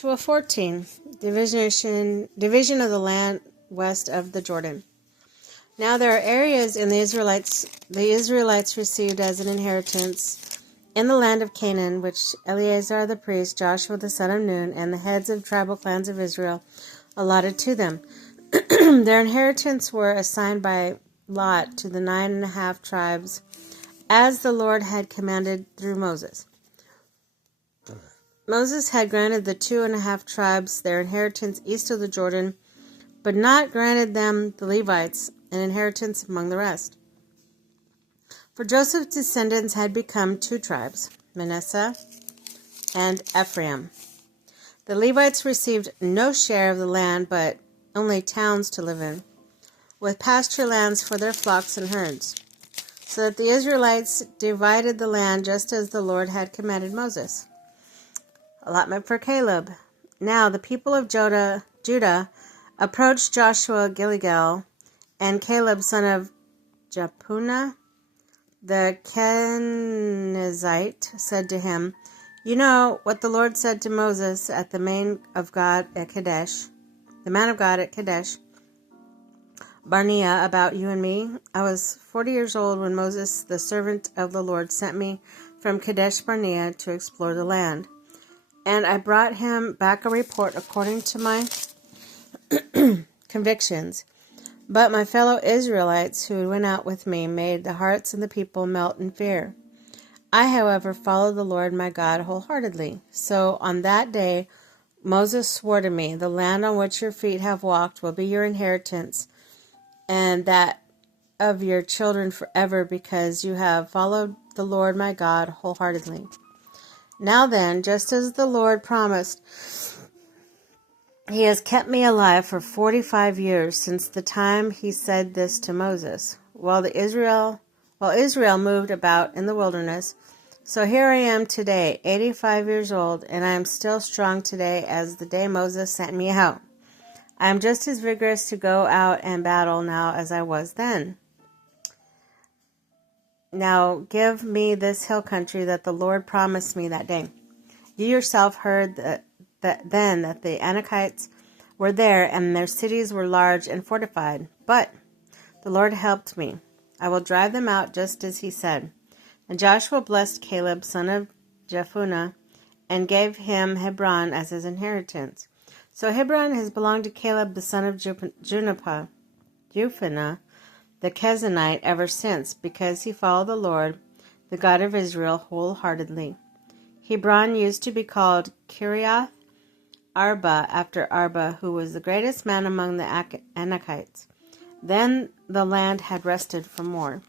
Joshua 14, division of the land west of the Jordan. Now there are areas in the Israelites received as an inheritance in the land of Canaan, which Eleazar the priest, Joshua the son of Nun, and the heads of tribal clans of Israel allotted to them. Their inheritance were assigned by lot to the 9.5 tribes, as the Lord had commanded through Moses. Moses had granted the 2.5 tribes their inheritance east of the Jordan, but not granted them, the Levites, an inheritance among the rest. For Joseph's descendants had become 2 tribes, Manasseh and Ephraim. The Levites received no share of the land, but only towns to live in, with pasture lands for their flocks and herds, so that the Israelites divided the land just as the Lord had commanded Moses. Allotment for Caleb. Now the people of Judah approached Joshua Gilgal, and Caleb son of Jephunneh the Kenizzite said to him, "You know what the Lord said to Moses at the man of God at Kadesh Barnea, about you and me. I was 40 years old when Moses, the servant of the Lord, sent me from Kadesh Barnea to explore the land. And I brought him back a report according to my convictions. But my fellow Israelites who went out with me made the hearts of the people melt in fear. I, however, followed the Lord my God wholeheartedly. So on that day Moses swore to me, the land on which your feet have walked will be your inheritance, and that of your children forever, because you have followed the Lord my God wholeheartedly. Now then, just as the Lord promised, he has kept me alive for 45 years since the time he said this to Moses, while Israel moved about in the wilderness. So here I am today, 85 years old, and I am still strong today as the day Moses sent me out. I am just as vigorous to go out and battle now as I was then. Now give me this hill country that the Lord promised me that day. You yourself heard that the Anakites were there, and their cities were large and fortified. But the Lord helped me. I will drive them out just as he said." And Joshua blessed Caleb, son of Jephunneh, and gave him Hebron as his inheritance. So Hebron has belonged to Caleb, the son of Jephunneh, the Kenizzite, ever since, because he followed the Lord, the God of Israel, wholeheartedly. Hebron used to be called Kiriath Arba, after Arba, who was the greatest man among the Anakites. Then the land had rested from war.